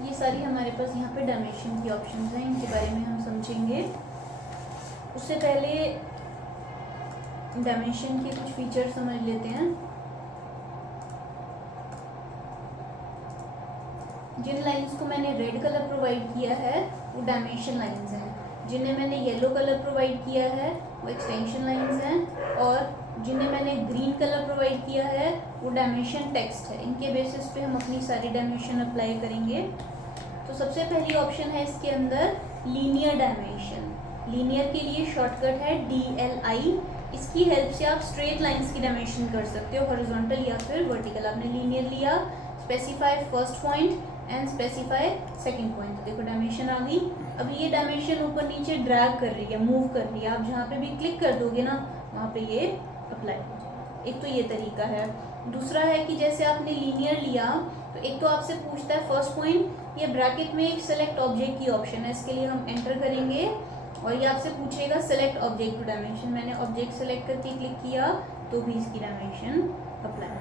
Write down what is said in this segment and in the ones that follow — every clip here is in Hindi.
ये सारी हमारे पास यहाँ पे डायमेंशन की ऑप्शंस हैं, इनके बारे में हम समझेंगे। उससे पहले डायमेंशन के कुछ फीचर समझ लेते हैं। जिन लाइंस को मैंने रेड कलर प्रोवाइड किया है वो डायमेंशन लाइंस हैं, जिन्हें मैंने येलो कलर प्रोवाइड किया है वो एक्सटेंशन लाइंस हैं, और जिन्हें मैंने ग्रीन कलर प्रोवाइड किया है वो डायमेंशन टेक्स्ट है। इनके बेसिस पे हम अपनी सारी डायमेंशन अप्लाई करेंगे। तो सबसे पहली ऑप्शन है इसके अंदर लीनियर डायमेंशन। लीनियर के लिए शॉर्टकट है DLI। इसकी हेल्प से आप स्ट्रेट लाइंस की डायमेंशन कर सकते हो, हॉरिजॉन्टल या फिर वर्टिकल। आपने लीनियर लिया, specify first point and specify second point, तो देखो डायमेंशन आ गई। अब ये डायमेंशन ऊपर नीचे ड्रैग कर रही है, मूव कर रही है। आप जहाँ पे भी क्लिक कर दोगे ना वहाँ पे ये अप्लाई हो जाएगा। एक तो ये तरीका है। दूसरा है कि जैसे आपने लीनियर लिया तो एक तो आपसे पूछता है फर्स्ट पॉइंट, ये ब्रैकेट में एक सेलेक्ट ऑब्जेक्ट की ऑप्शन है, इसके लिए हम एंटर करेंगे और ये आपसे पूछेगा सेलेक्ट ऑब्जेक्ट टू डायमेंशन। मैंने ऑब्जेक्ट सेलेक्ट करके क्लिक किया तो भी इसकी डायमेंशन अप्लाई।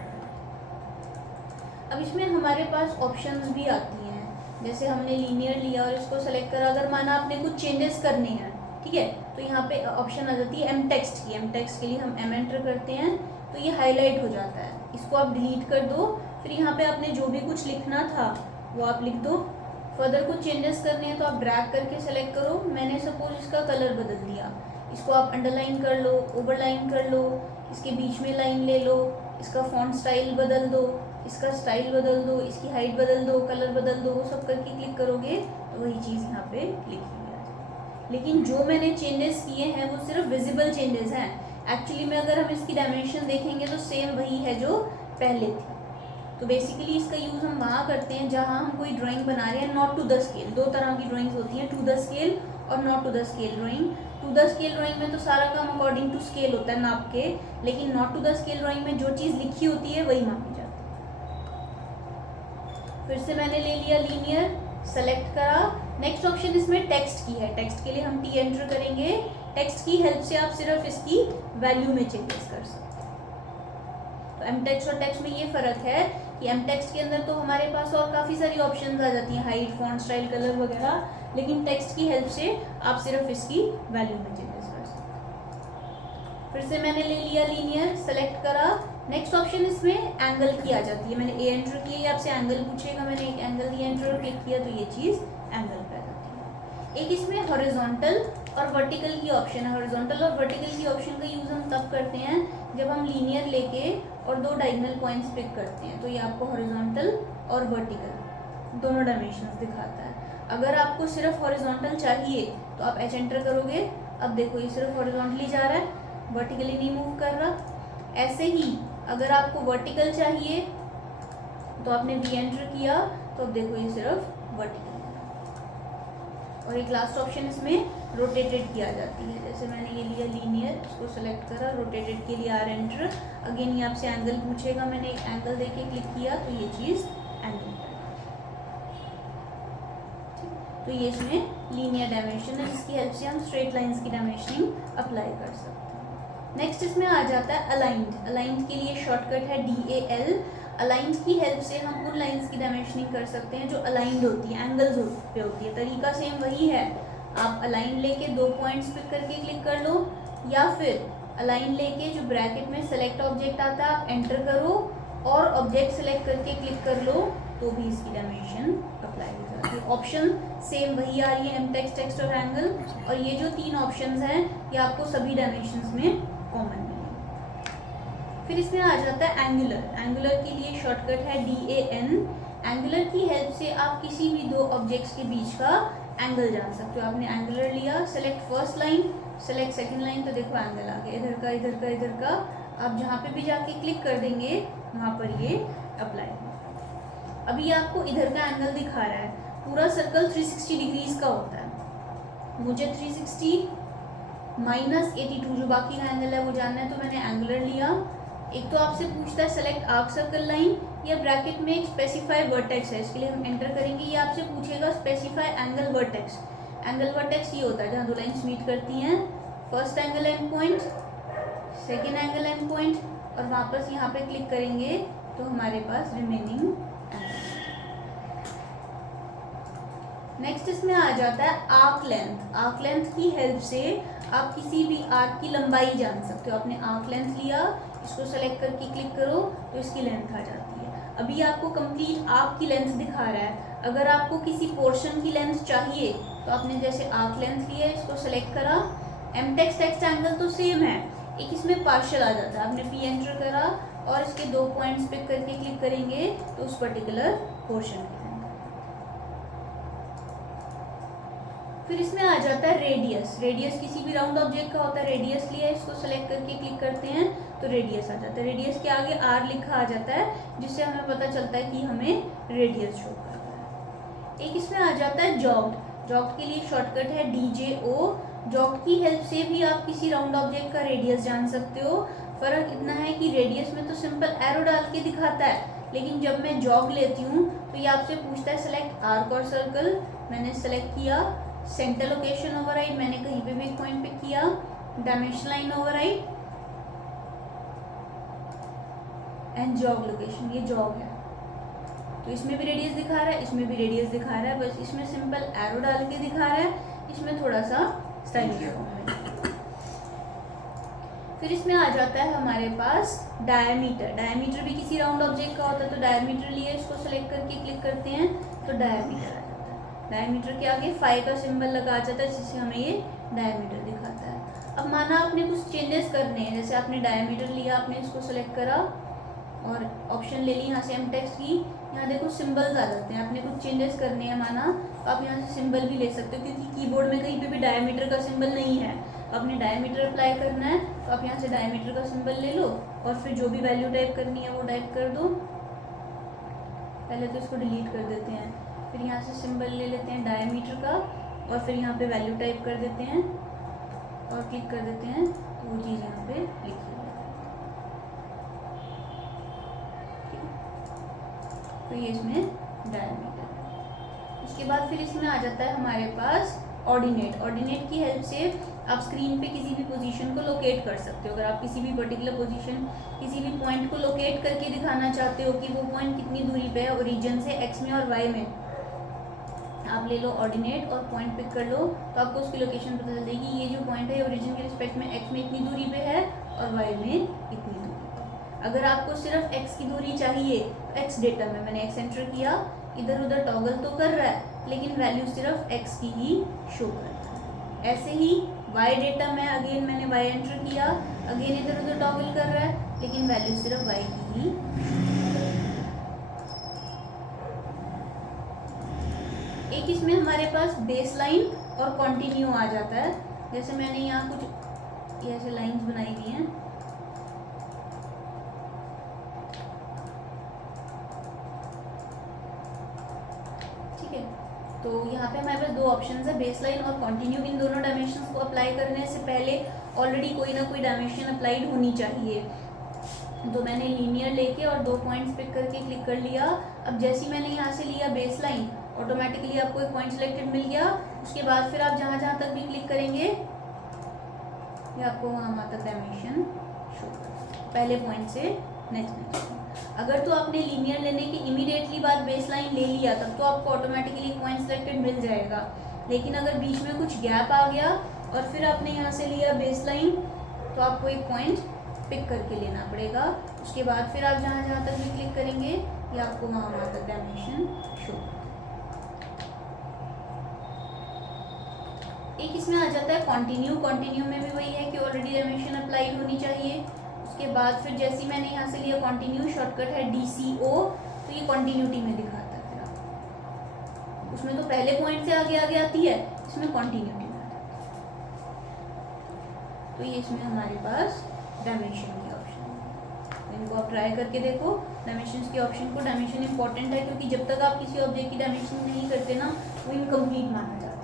अब इसमें हमारे पास ऑप्शंस भी आती हैं, जैसे हमने लीनियर लिया और इसको सेलेक्ट करा, अगर माना आपने कुछ चेंजेस करने हैं, ठीक है, तो यहाँ पे ऑप्शन आ जाती है एम टेक्स्ट की। एम टेक्स्ट के लिए हम एम एंटर करते हैं तो ये हाईलाइट हो जाता है, इसको आप डिलीट कर दो। फिर यहाँ पे आपने जो भी कुछ लिखना था वो आप लिख दो। फर्दर कुछ चेंजेस करने हैं तो आप ड्रैग करके सेलेक्ट करो। मैंने सपोज इसका कलर बदल दिया, इसको आप अंडरलाइन कर लो, ओवरलाइन कर लो, इसके बीच में लाइन ले लो, इसका फॉन्ट स्टाइल बदल दो, इसका स्टाइल बदल दो, इसकी हाइट बदल दो, कलर बदल दो, वो सब करके क्लिक करोगे तो वही चीज़ यहाँ पे लिखी है। लेकिन जो मैंने चेंजेस किए हैं वो सिर्फ विजिबल चेंजेस हैं। एक्चुअली में अगर हम इसकी डायमेंशन देखेंगे तो सेम वही है जो पहले थी। तो बेसिकली इसका यूज़ हम वहाँ करते हैं जहाँ हम कोई ड्राइंग बना रहे हैं नॉट टू द स्केल। दो तरह की ड्राइंग्स होती हैं, टू द स्केल और not to the scale drawing. To the scale drawing में तो सारा काम अकॉर्डिंग टू स्केल होता है, नाप के। लेकिन not to the scale drawing में जो चीज़ लिखी होती है वही मापी जाती है। फिर से मैंने ले लिया लीनियर, सेलेक्ट करा। नेक्स्ट ऑप्शन इसमें टेक्स्ट की है, टेक्स्ट के लिए हम T एंटर करेंगे। टेक्स्ट की हेल्प से आप सिर्फ इसकी वैल्यू में चेंजेस कर सकते हैं। तो एम टेक्स्ट और टेक्स्ट में ये फ़र्क है कि एम टेक्स्ट के अंदर तो हमारे पास और काफ़ी सारी ऑप्शंस आ जाती हैं, हाइट, फॉन्ट स्टाइल, कलर वगैरह, लेकिन टेक्स्ट की हेल्प से आप सिर्फ इसकी वैल्यू में चेंजेस कर सकते हैं। फिर से मैंने ले लिया लीनियर, सेलेक्ट करा। नेक्स्ट ऑप्शन इसमें एंगल की आ जाती है। मैंने ए एंटर किया, ये आपसे एंगल पूछेगा, मैंने एक एंगल दिया, एंटर क्लिक किया तो ये चीज़ एंगल पे आ जाती है। एक इसमें हॉरिजॉन्टल और वर्टिकल की ऑप्शन है। हॉरिजॉन्टल और वर्टिकल की ऑप्शन का यूज़ हम तब करते हैं जब हम लीनियर लेके और दो डायगोनल पॉइंट्स पिक करते हैं, तो ये आपको हॉरिजॉन्टल और वर्टिकल दोनों डायमेंशंस दिखाता है। अगर आपको सिर्फ हॉरिजॉन्टल चाहिए तो आप एच एंटर करोगे। अब देखो ये सिर्फ हॉरिजॉन्टली जा रहा है, वर्टिकली नहीं मूव कर रहा। ऐसे ही अगर आपको वर्टिकल चाहिए तो आपने वी एंटर किया तो अब देखो ये सिर्फ वर्टिकल। और एक लास्ट ऑप्शन इसमें रोटेटेड की आ जाती है। जैसे मैंने ये लिया लीनियर, इसको सेलेक्ट करा, रोटेटेड के लिए आर एंटर। अगेन ये आपसे एंगल पूछेगा, मैंने एक एंगल देके क्लिक किया तो ये चीज़ एंगल पर। तो ये इसमें लीनियर डायमेंशन है जिसकी हेल्प से हम स्ट्रेट लाइंस की डायमेंशनिंग अप्लाई कर सकते हैं। नेक्स्ट इसमें आ जाता है अलाइंड। अलाइंड के लिए शॉर्टकट है DAL। अलाइंड की हेल्प से हम उन लाइंस की डायमेंशनिंग कर सकते हैं जो अलाइंड होती है, एंगल्स पे होती है। तरीका सेम वही है, आप अलाइन लेके दो पॉइंट्स पिक करके क्लिक कर लो, या फिर अलाइन लेके जो ब्रैकेट में सेलेक्ट ऑब्जेक्ट आता है आप एंटर करो और ऑब्जेक्ट सेलेक्ट करके क्लिक कर लो तो भी इसकी डायमेंशन अप्लाई हो जाती है। ऑप्शन सेम वही आ रही है, एम टेक्स्ट, टेक्स्ट और एंगल। और ये जो तीन ऑप्शंस हैं ये आपको सभी डायमेंशंस में कॉमन मिलेंगे। फिर इसमें आ जाता है एंगुलर। एंगुलर के लिए शॉर्टकट है DAN। एंगुलर की हेल्प से आप किसी भी दो ऑब्जेक्ट्स के बीच का एंगल जान सकते हो। आपने एंगुलर लिया, select first line, select second line, तो देखो एंगल आ गया, इधर का इधर का इधर का। आप जहाँ पे भी जाके क्लिक कर देंगे वहाँ पर ये अप्लाई होगा। अभी आपको इधर का एंगल दिखा रहा है, पूरा सर्कल 360 डिग्रीज का होता है। मुझे 360 माइनस 82 जो बाकी का एंगल है वो जानना है, तो मैंने एंगुलर लिया। एक तो आपसे पूछता है सेलेक्ट आर्क सर्कल लाइन या ब्रैकेट में एक स्पेसिफाई वर्टेक्स है, इसके लिए हम एंटर करेंगे। ये आपसे पूछेगा specify angle vertex. Angle vertex ये होता है जहाँ दो लाइन्स मीट करती हैं, first angle and point, second angle and point, और वापस यहाँ पे क्लिक करेंगे तो हमारे पास रिमेनिंग एंगल। नेक्स्ट इसमें आ जाता है आर्क लेंथ। आर्क लेंथ की हेल्प से आप किसी भी आर्क की लंबाई जान सकते हो। आपने आर्क लेंथ लिया, इसको सेलेक्ट करके क्लिक करो तो इसकी लेंथ आ जाती है। अभी आपको कंप्लीट आर्क की लेंथ दिखा रहा है। अगर आपको किसी पोर्शन की लेंथ चाहिए तो आपने जैसे आर्क लेंथ लिया, इसको सेलेक्ट करा, एमटेक्स टेक्स्ट एंगल तो सेम है, एक इसमें पार्शियल आ जाता है। आपने पी एंटर करा और इसके 2 पॉइंट्स पिक करके क्लिक करेंगे तो उस पर्टिकुलर पोर्शन की। फिर इसमें आ जाता है रेडियस। रेडियस किसी भी राउंड ऑब्जेक्ट का होता है। रेडियस लिया, इसको सेलेक्ट करके क्लिक करते हैं तो रेडियस आ जाता है। रेडियस के आगे आर लिखा आ जाता है, जिससे हमें पता चलता है कि हमें रेडियस शो कर रहा है। एक इसमें आ जाता है जॉग्ड। जॉग्ड के लिए शॉर्टकट है DJO। जॉग्ड की हेल्प से भी आप किसी राउंड ऑब्जेक्ट का रेडियस जान सकते हो। फर्क इतना है कि रेडियस में तो सिंपल एरो डाल के दिखाता है, लेकिन जब मैं जॉग लेती हूँ तो ये आपसे पूछता है सेलेक्ट आर्क और सर्कल। मैंने सेलेक्ट किया, सेंटर लोकेशन ओवरराइड, मैंने कहीं पे भी एक पॉइंट पिक किया, dimension line override and jog location, ये जॉग है। तो इसमें भी रेडियस दिखा रहा है, इसमें भी रेडियस दिखा रहा है, बस इसमें सिंपल एरो डाल के दिखा रहा है, इसमें थोड़ा सा स्टाइलिश फॉर्म में। फिर इसमें आ जाता है हमारे पास डायमीटर। डायमीटर भी किसी राउंड ऑब्जेक्ट का होता है, तो डायमीटर लिए, इसको सेलेक्ट करके क्लिक करते हैं तो डायमीटर आ जाता है। डायमीटर के आगे 5 का सिंबल लगा आ जाता है, जिससे हमें ये डायमीटर दिखाता है। अब माना आपने कुछ चेंजेस करने हैं, जैसे आपने डायमीटर लिया, आपने इसको सेलेक्ट करा और ऑप्शन ले ली यहाँ से एमटेक्स्ट की। यहाँ देखो सिंबल्स आ जाते हैं। आपने कुछ चेंजेस करने हैं माना, तो आप यहाँ से सिंबल भी ले सकते हो, क्योंकि कीबोर्ड में कहीं पे भी डायमीटर का सिंबल नहीं है। आपने डायमीटर अप्लाई करना है तो आप यहाँ से डायमीटर का सिंबल ले लो और फिर जो भी वैल्यू टाइप करनी है वो टाइप कर दो। पहले तो इसको डिलीट कर देते हैं, फिर यहाँ से सिंबल ले लेते हैं डायमीटर का और फिर यहाँ पे वैल्यू टाइप कर देते हैं और क्लिक कर देते हैं, तो वो चीज़ यहाँ पे लिखी है। तो ये इसमें डायमीटर है। इसके बाद फिर इसमें आ जाता है हमारे पास ऑर्डिनेट। ऑर्डिनेट की हेल्प से आप स्क्रीन पे किसी भी पोजीशन को लोकेट कर सकते हो। अगर आप किसी भी पर्टिकुलर पोजीशन, किसी भी पॉइंट को लोकेट करके दिखाना चाहते हो कि वो पॉइंट कितनी दूरी पे है ओरिजिन से, एक्स में और वाई में, आप ले लो ऑर्डिनेट और पॉइंट पिक कर लो, तो आपको उसकी लोकेशन पता चल जाएगी। ये जो पॉइंट है ओरिजिन के रिस्पेक्ट में एक्स में इतनी दूरी पे है और वाई में इतनी दूरी पे। अगर आपको सिर्फ एक्स की दूरी चाहिए तो एक्स डेटा में मैंने एक्स एंटर किया, इधर उधर टॉगल तो कर रहा है लेकिन वैल्यू सिर्फ एक्स की ही शो करता है। ऐसे ही वाई डेटा में अगेन मैंने वाई एंटर किया, अगेन इधर उधर टॉगल कर रहा है लेकिन वैल्यू सिर्फ वाई की ही। एक इसमें हमारे पास बेस लाइन और कंटिन्यू आ जाता है। जैसे मैंने यहाँ कुछ ऐसे लाइंस बनाई हुई हैं, ठीक है। तो यहाँ पे हमारे पास 2 ऑप्शंस है, बेस लाइन और कंटिन्यू। इन दोनों डायमेंशंस को अप्लाई करने से पहले ऑलरेडी कोई ना कोई डायमेंशन अप्लाइड होनी चाहिए। तो मैंने लीनियर लेके और 2 पॉइंट्स पिक करके क्लिक कर लिया। अब जैसे मैंने यहाँ से लिया बेस लाइन, ऑटोमेटिकली आपको एक पॉइंट सिलेक्टेड मिल गया। उसके बाद फिर आप जहाँ जहाँ तक भी क्लिक करेंगे ये आपको वहाँ तक डायमेंशन शो कर, पहले पॉइंट से नेक्स्ट। अगर तो आपने लीनियर लेने की इमीडिएटली बाद बेस लाइन ले लिया तब तो आपको ऑटोमेटिकली पॉइंट सिलेक्टेड मिल जाएगा। लेकिन अगर बीच में कुछ गैप आ गया और फिर आपने यहाँ से लिया बेस लाइन, तो आपको एक पॉइंट पिक करके लेना पड़ेगा। उसके बाद फिर आप जहाँ जहाँ तक भी क्लिक करेंगे ये आपको वहाँ तक डायमेंशन शो। एक इसमें आ जाता है कंटिन्यू। कंटिन्यू में भी वही है कि ऑलरेडी डायमेंशन अप्लाई होनी चाहिए। उसके बाद फिर जैसे मैंने यहाँ से लिया कंटिन्यू, शॉर्टकट है DCO, तो ये कंटिन्यूटी में दिखाता है। फिर आप उसमें तो पहले पॉइंट से आगे आगे आती है, इसमें कंटिन्यूटी में आता है। तो ये इसमें हमारे पास डायमेंशन के ऑप्शन है। इनको आप ट्राई करके देखो डायमेंशन के ऑप्शन को। डायमेंशन इंपॉर्टेंट है क्योंकि जब तक आप किसी ऑब्जेक्ट की डायमेंशन नहीं करते ना, वो इनकम्प्लीट माना जाता है।